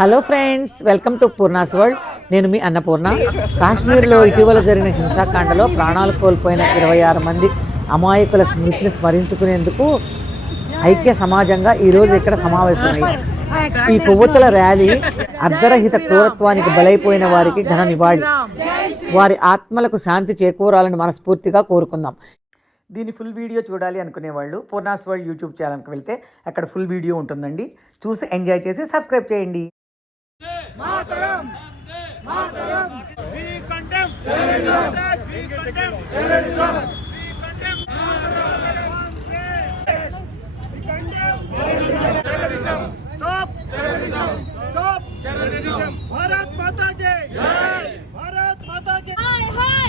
Hello friends, welcome to Poorna's world. నేను మీ అన్నపూర్ణ. కాశ్మీర్లో ఇటీవల జరిగిన హింసాకాండలో ప్రాణాలు కోల్పోయిన 26 మంది అమాయకుల స్మృతిని స్మరించుకునేందుకు ఐక్య సమాజంగా ఈరోజు ఇక్కడ సమావేశమయ్యారు. ఈ కొవ్వొత్తుల ర్యాలీ అర్ధరహిత క్రూరత్వానికి బలైపోయిన వారికి ఘన నివాళి. వారి ఆత్మలకు శాంతి చేకూరాలని మనస్ఫూర్తిగా కోరుకుందాం. దీని ఫుల్ వీడియో చూడాలి అనుకునే వాళ్ళు పూర్ణాస్ వరల్డ్ యూట్యూబ్ ఛానల్కి వెళ్తే అక్కడ ఫుల్ వీడియో ఉంటుందండి. చూసి ఎంజాయ్ చేసి సబ్స్క్రైబ్ చేయండి. Mataram! Mataram! We condemn terrorism! We condemn terrorism! We condemn terrorism! Stop terrorism! Stop terrorism! Bharat Mata ki jai! Bharat Mata ki Hi hi!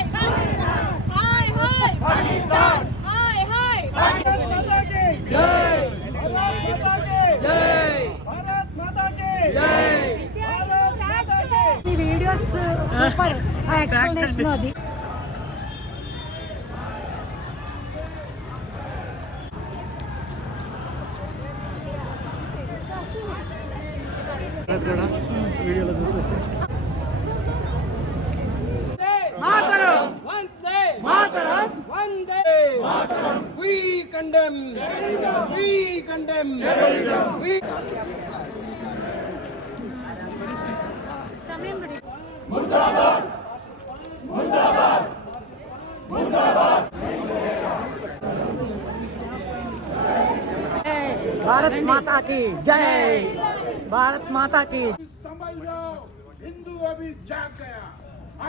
Hi hi! Pakistan! Hi hi! Bharat Mata ki jai! Bharat Mata ki jai! Bharat Mata ki jai! ఈ videos super. ఆ explanation అది Mataram! Vande! Mataram! Vande! Mataram! We condemn terrorism! We condemn terrorism! We Bharat Mata की जय. भारत माता की. संभल जाओ, हिंदू अभी जाग गया,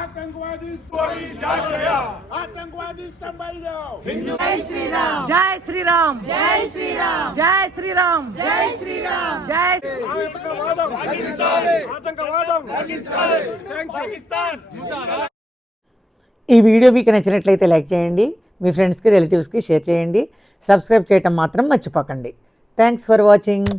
आतंकवादी अभी जाग गया, आतंकवादी संभल जाओ, हिंदू జై శ్రీరామ్ जय श्री राम. జై శ్రీరామ్ जय श्री राम. జై శ్రీరామ్ जय ఆతంకవాదం నశించాలి, ఆతంకవాదం నశించాలి, పాకిస్తాన్ ఈ వీడియో మీకు నచ్చినట్లయితే లైక్ చేయండి. మీ ఫ్రెండ్స్కి రిలేటివ్స్కి షేర్ చేయండి. సబ్స్క్రైబ్ చేయటం మాత్రం మర్చిపోకండి. Thanks for watching.